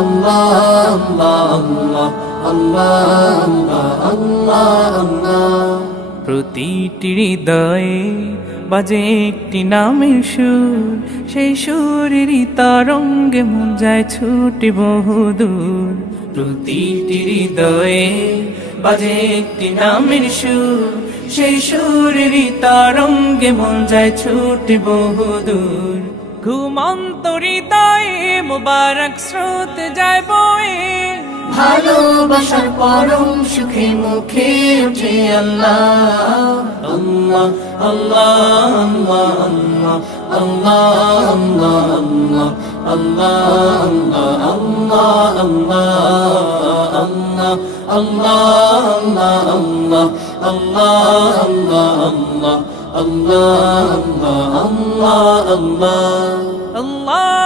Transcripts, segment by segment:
আল্লাহ আল্লাহ আল্লাহ আল্লাহ প্রতিটি হৃদয়ে বাজে একটি নামের সুর, সেই সুরেরই তরঙ্গে মন যায় ছুটে বহুদূর। প্রতিটি হৃদয়ে বাজে একটি নামের সুর, সেই সুরেরই তরঙ্গে মন যায় ছুটি বহুদূর। ঘুমন্ত হৃদয়ে মোবারক স্রোত যায় বয়ে ভালোবাসার পরম সুখে মুখে উঠে আল্লাহ আল্লাহ আল্লাহ আল্লাহ আল্লাহ আল্লাহ আল্লাহ আল্লাহ আল্লাহ আল্লাহ আল্লাহ আল্লাহ আল্লাহ আল্লাহ আল্লাহ আল্লাহ আল্লাহ আল্লাহ যে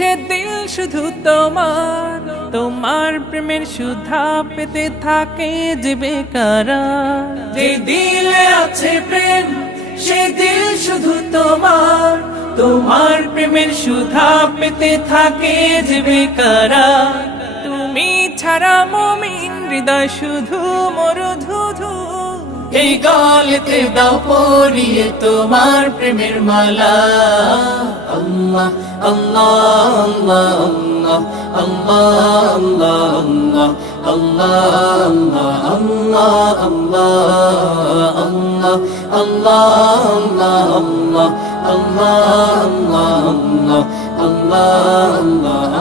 সে দিল শুধু তোমার তোমার প্রেমের সুধা পেতে থাকে যে বেকারা। যে দিলে আছে প্রেম সে দিল শুধু তোমার তোমার প্রেমের সুধা পেতে থাকে যে বেকারা। তুমি ছাড়া মমিন হৃদয় শুধু মরুধুধু এই গলেতে দাও পরিয়ে তোমার প্রেমের মালা। আল্লাহ আল্লাহ আল্লাহ আল্লাহ আল্লাহ আল্লাহ আল্লাহ আল্লাহ আল্লাহ আল্লাহ আল্লাহ আল্লাহ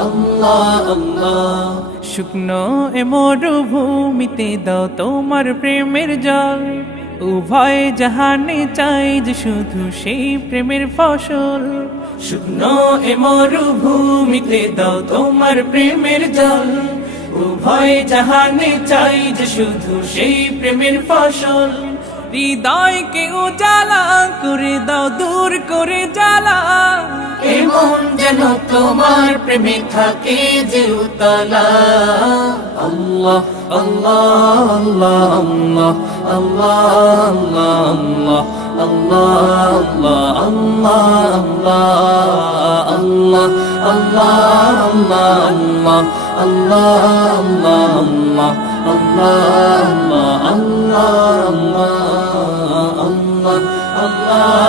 আল্লাহ আল্লাহ শুকনো এ মরুভূমিতে দাও তোমার প্রেমের জল উভয় জাহানে চাই যে শুধু সেই প্রেমের ফসল। শুকনো এ মরুভূমিতে দাও তোমার প্রেমের জল। উভয় জাহানে চাই যে শুধু সেই প্রেমের ফসল। হৃদয়কে উজালা করে দাও দূর করে জ্বালা। এমন যেন তোমার প্রেমে থাকে যে উতলা আল্লাহ আল্লাহ আল্লাহ আল্লাহ আল্লাহ আল্লাহ আল্লাহ আল্লাহ আল্লাহ আল্লাহ আল্লাহ আল্লাহ আল্লাহ